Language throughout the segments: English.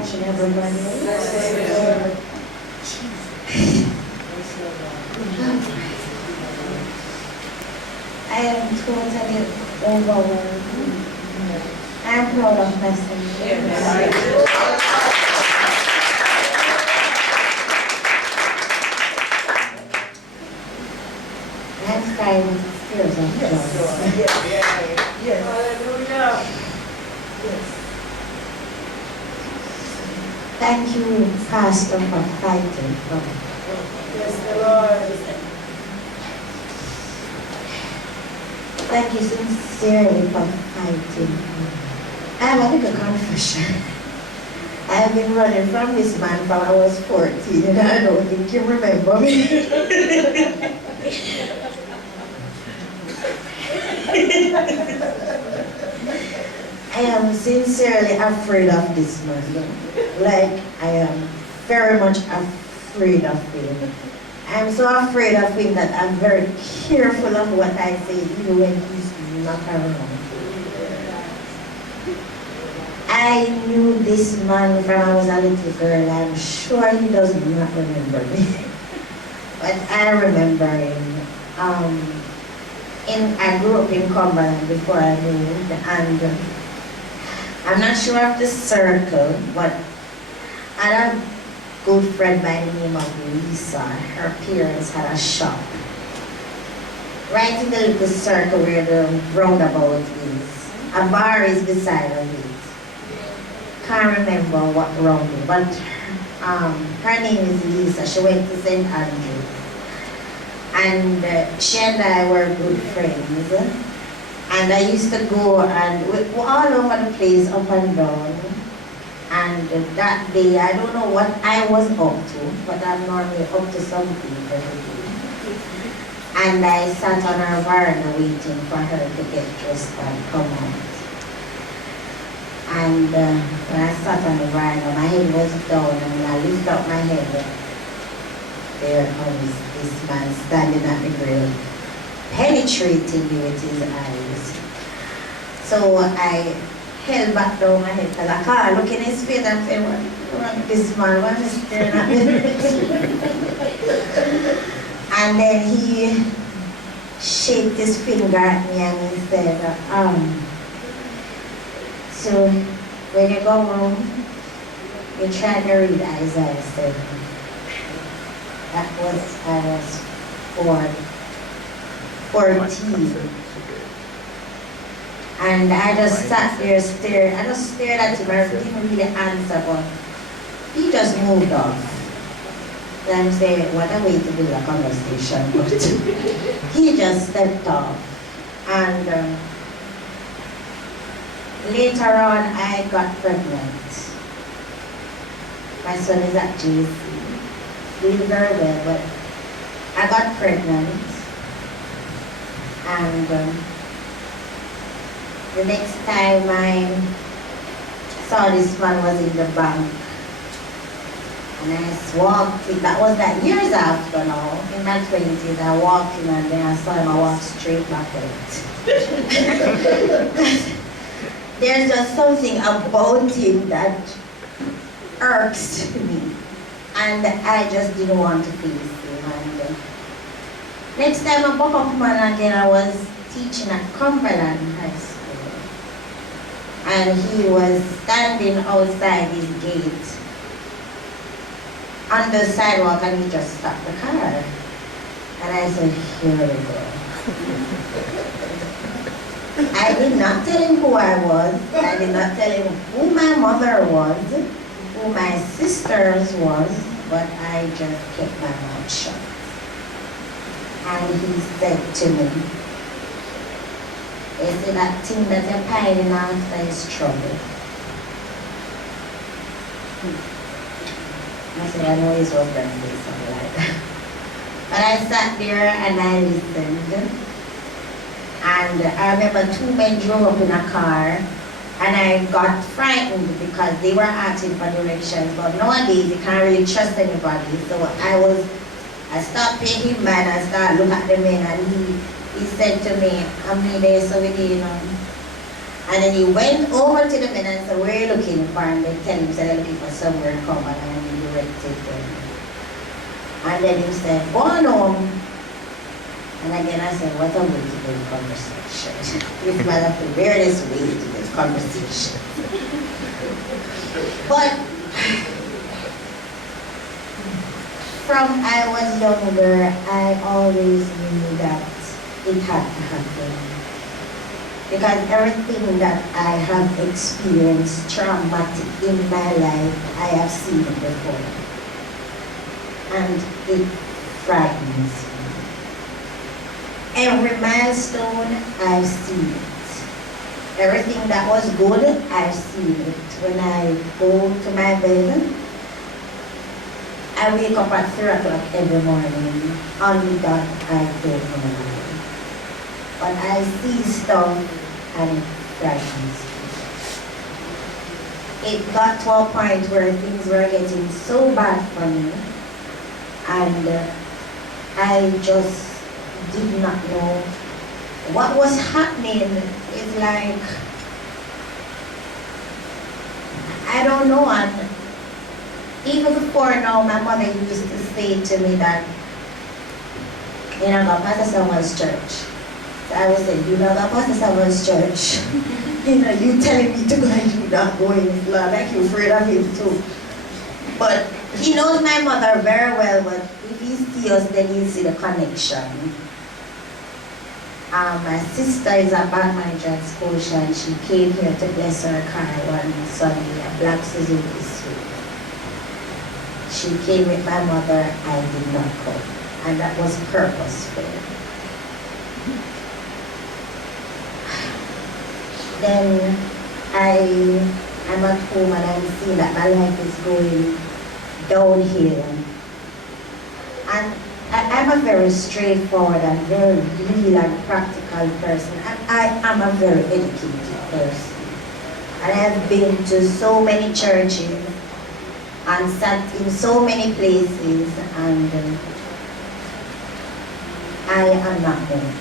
watching everybody. I am totally overwhelmed. I'm proud of myself. I'm crying with tears of joy. Yes. Hallelujah. Yes. Thank you, Pastor, for fighting for me. Yes, the Lord. Thank you sincerely for fighting. I have a little confession. I've been running from this man from I was 14 and I don't think you remember me. I am sincerely afraid of this man. Like, I am very much afraid of him. I'm so afraid of him that I'm very careful of what I say, even when he's not around. I knew this man from I was a little girl. I'm sure he does not remember me. But I remember him. I grew up in Cumberland before I moved, and I'm not sure of the circle, but I had a good friend by the name of Lisa. Her parents had a shop right in the little circle where the roundabout is. A bar is beside of it. Can't remember what round it, but her name is Lisa. She went to St. Andrew. And she and I were good friends. And I used to go and we were all over the place, up and down. And that day, I don't know what I was up to, but I'm normally up to something every day. And I sat on her veranda waiting for her to get dressed and come out. And when I sat on the veranda, my head was down, and when I lifted up my head, there comes this man standing at the grill, penetrating me with his eyes. So I held back down my head because I can't look in his face and say, what this man, what is staring at me? And then he shaked his finger at me and he said, so when you go home, you try to read Isaiah 7. That was, I was 14. And I just sat there staring. I just stared at him. I didn't really answer, but he just moved off. And I'm saying, what a way to build a conversation. But he just stepped off. And later on, I got pregnant. My son is at JC. Doing very well, but I got pregnant. And the next time I saw this man was in the bank. And I walked in, that was that years after now, in my 20s, I walked in and then I saw him, I walked straight back out. There's just something about him that irks me. And I just didn't want to face him. And next time I woke up man again, I was teaching at Cumberland High School. And he was standing outside his gate on the sidewalk and he just stopped the car. And I said, here we go. I did not tell him who I was. I did not tell him who my mother was, who my sisters was, but I just kept my mouth shut. And he said to me, "You see that thing that you're piling after is trouble." I said, I know he's was going to say something like that. But I sat there and I listened. And I remember two men drove up in a car and I got frightened because they were asking for directions. But nowadays you can't really trust anybody. So I stopped paying him man and started looking at the men and he said to me, "I'm there so with you, you know." And then he went over to the men and said, where are you looking for? And they tell him, they're looking for somewhere common, and he directed them. And then he said, go on home. And again I said, what a way to do conversation. This man of the weirdest way to do conversation. But from I was younger, I always knew that it had to happen. Because everything that I have experienced traumatic in my life, I have seen it before. And it frightens me. Every milestone, I've seen it. Everything that was good, I've seen it. When I go to my bed, I wake up at 3 o'clock every morning. Only that I don't know. But I see stuff and it frightens me. It got to a point where things were getting so bad for me, and I just did not know what was happening. It's like, I don't know. And even before now, my mother used to say to me that, you know, go Pastor Samuel's church. So I would say, you know, go Pastor Samuel's church. You know, you telling me to go and you not going, Lord, like you're afraid of him too. But he knows my mother very well, but if he sees us, then he'll see the connection. My sister is a bank manager at Scotia, and she came here to bless her car one Sunday, a black Suzuki Swift. She came with my mother, I did not come. And that was purposeful. Then I'm at home and I'm seeing that my life is going downhill. And I'm a very straightforward and very real and practical person. And I am a very educated person. And I've been to so many churches and sat in so many places, and I am not moved.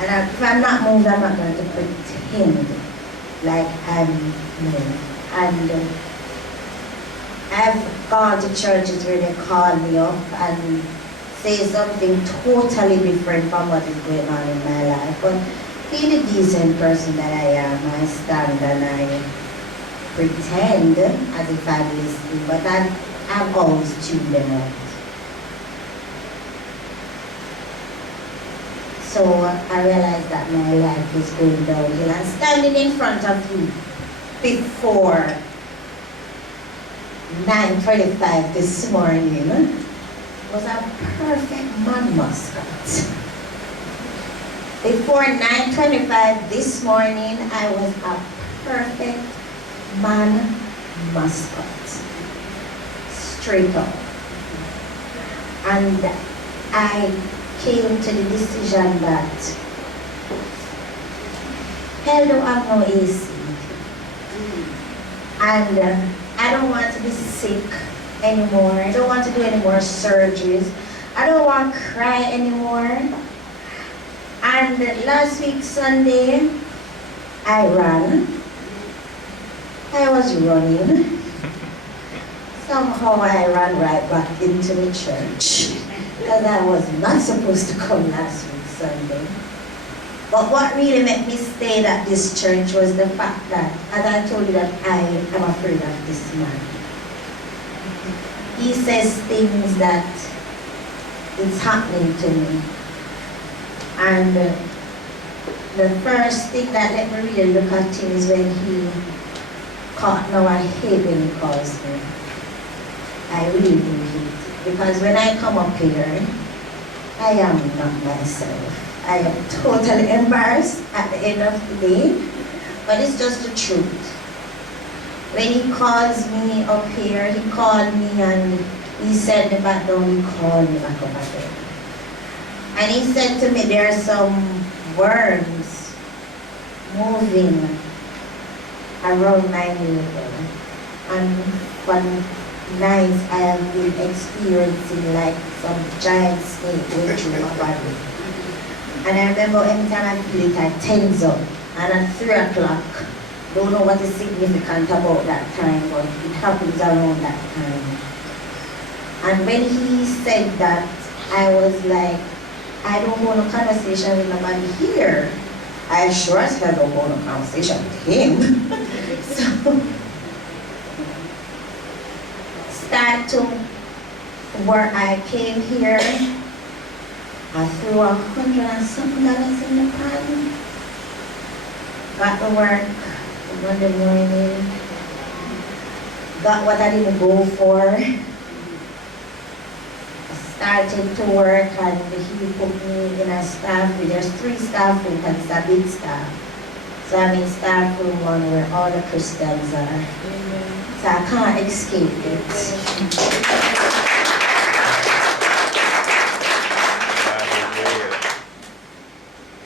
And if I'm not moved, I'm not going to pretend like I'm moved. And I've gone to churches where they call me up and say something totally different from what is going on in my life. But being a decent person that I am, I stand and I pretend as if I'm listening, but I've always tuned them out. So I realized that my life is going downhill, and standing in front of you before 9:25 this morning was a perfect man mascot. Before 9:25 this morning, I was a perfect man mascot. Straight up. And I came to the decision that hell don't have no AC. And I don't want to be sick anymore. I don't want to do any more surgeries. I don't want to cry anymore. And last week Sunday, I ran. I was running. Somehow I ran right back into the church, because I was not supposed to come last week Sunday. But what really made me stay at this church was the fact that, as I told you, that I am afraid of this man. He says things that it's happening to me. And the first thing that let me really look at him is when he caught. Now I hate when he calls me. I really do hate it. Because when I come up here, I am not myself. I am totally embarrassed at the end of the day, but it's just the truth. When he calls me up here, he called me and he sent me back down, he called me back up again. And he said to me, there are some worms moving around my navel. And for nights I have been experiencing like some giant snake going through my body. And I remember every time I feel it, I tense up. And at 3 o'clock, don't know what is significant about that time, but it happens around that time. And when he said that, I was like, I don't want a conversation with nobody here. I sure as hell don't want a conversation with him. So, start to where I came here, I threw $100 and something in the pan. Got to work Monday morning. Got what I didn't go for. Started to work and he put me in a staff room. There's 3 staff rooms and it's a big staff. So I'm in staff room 1 where all the Christians are. So I can't escape it.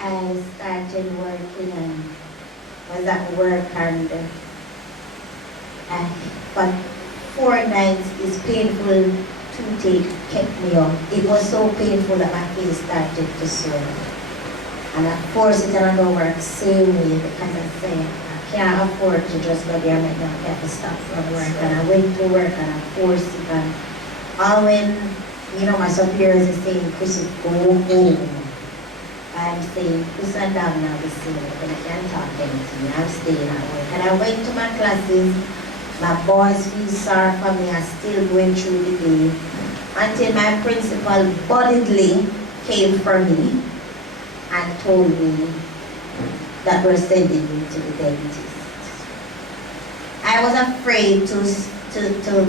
I started working and was at work and but 4 nights is painful. Toothache kept me up. It was so painful that my face started to swell. And I forced it and I don't work same way because I said I can't afford to just go there and I have to stop from work. And I went to work and I forced it and all when, my superiors are saying, Chris, go home. I'm saying, Chris and Dad now the same, but I can't talk anything. I'm staying at work. And I went to my classes. My boys feel sorry for me. I'm still going through the day until my principal boldly came for me and told me that we're sending me to the dentist. I was afraid to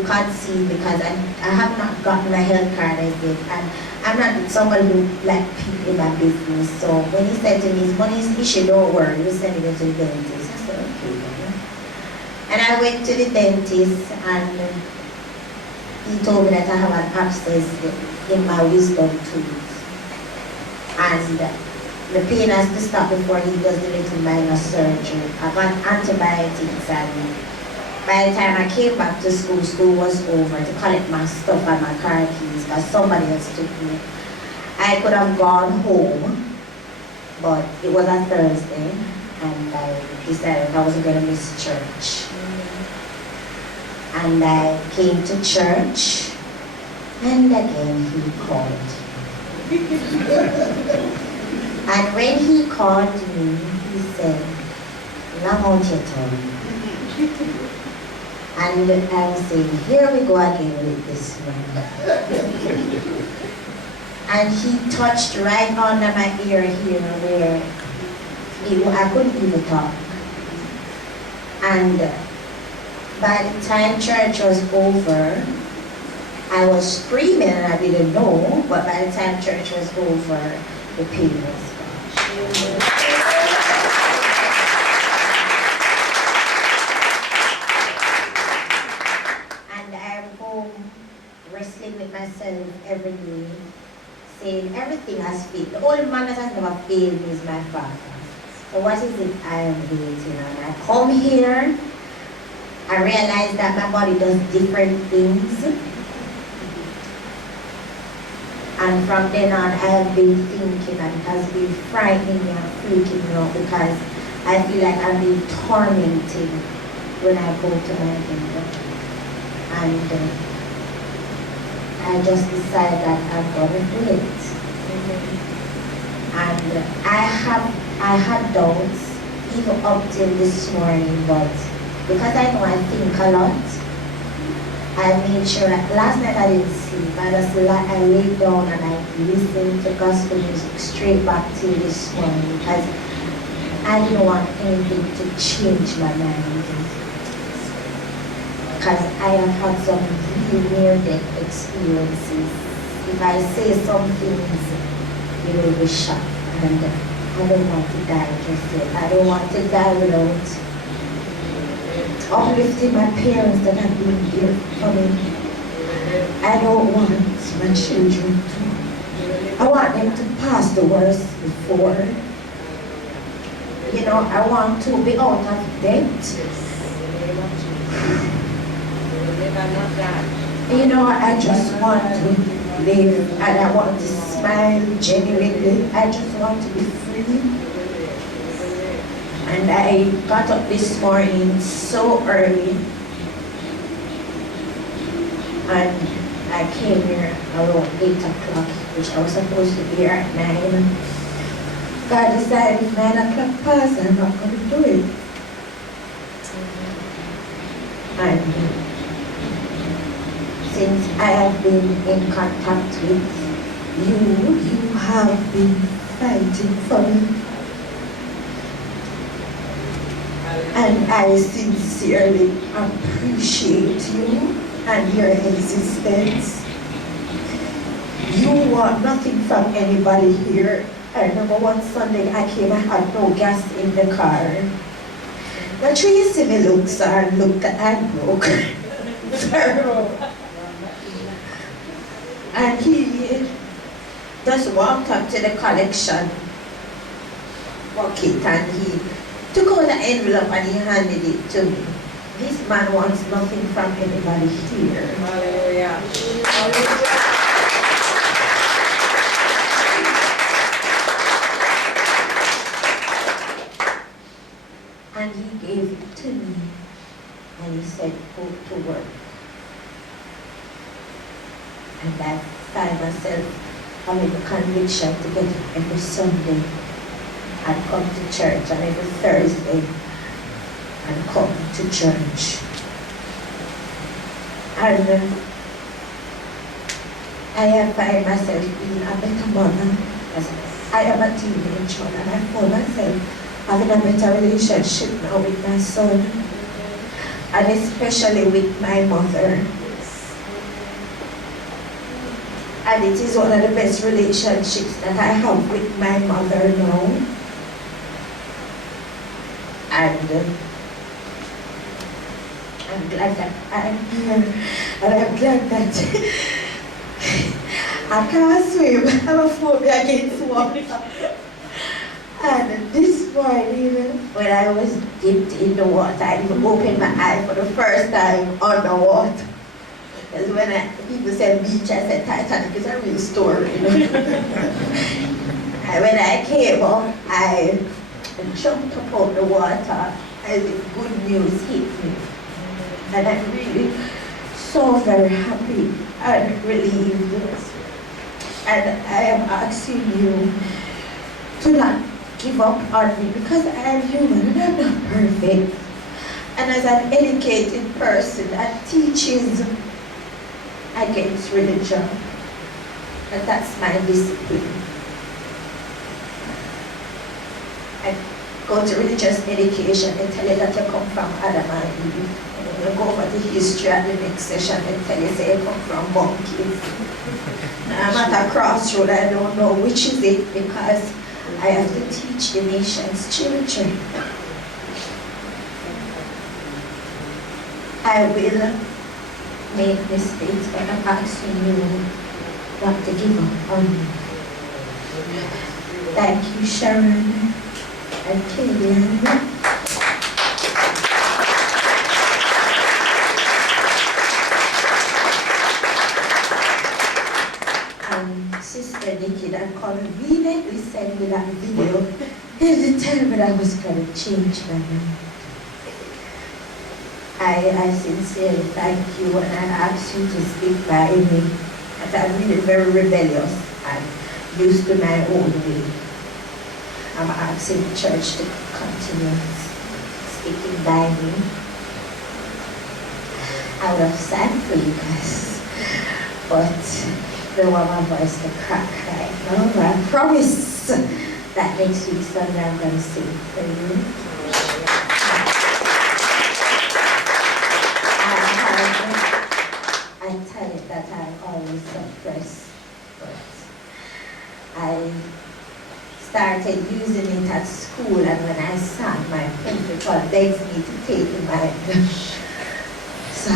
concede because I have not gotten a health card as yet, and I'm not somebody who like people in my business. So when he said to me, "His money is issue, don't worry, we're sending you to the dentist." I said, okay. And I went to the dentist and he told me that I have an abscess in my wisdom tooth. And the pain has to stop before he does the little minor surgery. I got antibiotics and by the time I came back to school, school was over to collect my stuff and my car keys because somebody else took me. I could have gone home, but it was a Thursday and I decided I wasn't going to miss church. And I came to church, and again he called. And when he called me, he said, "Long out your tongue." And I was saying, here we go again with this one. And he touched right under my ear here where I couldn't even talk. And by the time church was over, I was screaming and I didn't know, but by the time church was over, the pain was gone. And I'm home wrestling with myself every day, saying everything has failed. The only man that has never failed me is my father. So what is it I am waiting on? I come here, I realize that my body does different things. And from then on, I have been thinking and it has been frightening me and freaking me out because I feel like I'm being tormented when I go to my window. And I just decided that I'm going to do it. And I had doubts even up till this morning, but because I know I think a lot, I made sure that last night I didn't sleep. I laid down and I listened to gospel music straight back till this morning because I didn't want anything to change my mind. Because I have had some really near-death experiences. If I say some things, you will be shocked. And I don't want to die just yet. I don't want to die without uplifting my parents that have been here for me. I don't want my children to. I want them to pass the worst before. I want to be out of debt. I just want to live and I want to smile genuinely. I just want to be free. And And I got up this morning so early, and I came here around 8 o'clock, which I was supposed to be here at 9. God decided if 9 o'clock passed, I'm not going to do it. And since I have been in contact with you have been fighting for me. And I sincerely appreciate you and your existence. You want nothing from anybody here. I remember one Sunday I came, I had no gas in the car. The tree see me look, sir, and looked at I'm broke. And he just walked up to the collection bucket and he took out the envelope and he handed it to me. This man wants nothing from anybody here. Hallelujah. And he gave it to me and he said, go to work. And I find myself having the conviction to get up every Sunday and come to church, and every Thursday and come to church. And I find myself being a better mother, as I am a teenager, and I find myself having a better relationship now with my son, and especially with my mother. And it is one of the best relationships that I have with my mother now. And I'm glad that I'm here, and I'm glad that I can't swim. I'm a phobia against water. And this morning, when I was dipped in the water, I even opened my eye for the first time underwater. Because when people say beach, I said Titanic is a real story. You know? And when I came up, I jumped up out the water as if good news hit me. And I'm really so very happy and relieved. And I am asking you to not give up on me, because I am human and I'm not perfect. And as an educated person that teaches against religion, and that's my discipline. I go to religious education and tell you that you come from Adam and Eve. You go over the history at the next session and tell you say you come from monkeys. I'm at a crossroad, I don't know which is it, because I have to teach the nation's children. I will make mistakes, but I'm asking you not to give up on me. Thank you, Sharon and Killian. And Sister Nikki that conveniently sent me that video and tell me that I was going to change my mind. I sincerely thank you, and I ask you to stick by me. As I'm really very rebellious and used to my own way. I'm asking the church to continue sticking by me. I would have sang for you guys, but don't want my voice to crack right now. I promise that next week Sunday I'm going to sing for you. I tell it that I'm always suppressed, but I started using it at school, and when I sang, my principal begs me to take mine. So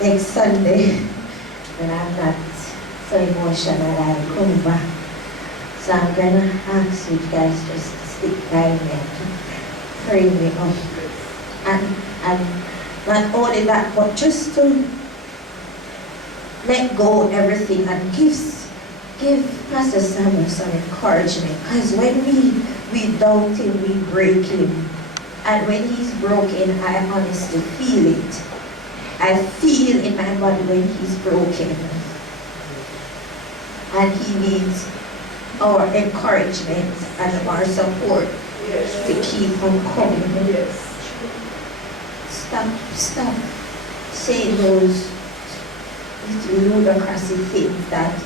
next Sunday, when I'm not so emotional, I'll come back. So I'm gonna ask you guys just to stick by me and pray me up. And not only that, but just to let go of everything and give Pastor Samuel some encouragement. Because when we doubt him, we break him. And when he's broken, I honestly feel it. I feel in my body when he's broken. And he needs our encouragement and our support to keep on coming. Stop saying those ludicrous things that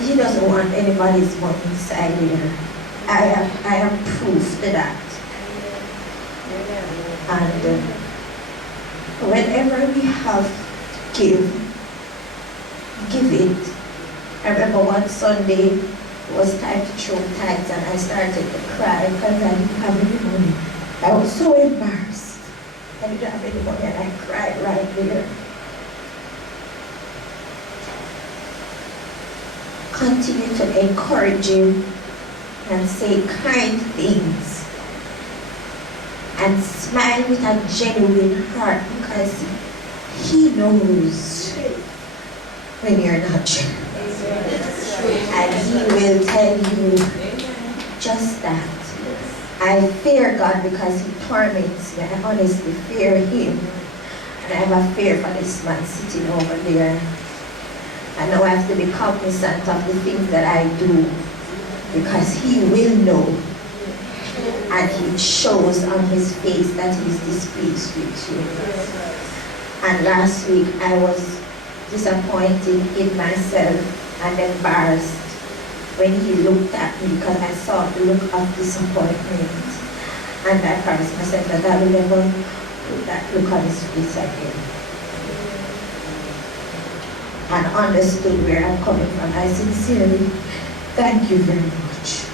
he doesn't want anybody's money inside here. I am proof to that. And whenever we have to give it. I remember one Sunday, it was time to throw tithes, and I started to cry because I didn't have any money. I was so embarrassed. I didn't have any money, and I cried right there. Continue to encourage him and say kind things and smile with a genuine heart, because he knows when you're not genuine, and he will tell you just that. I fear God because he torments me. I honestly fear him, and I have a fear for this man sitting over there. I know I have to be cognizant of the things that I do, because he will know, and he shows on his face that he's displeased with you. And last week I was disappointed in myself and embarrassed when he looked at me, because I saw the look of disappointment, and I promised myself that I will never put that look on his face again. And understood where I'm coming from. I sincerely thank you very much.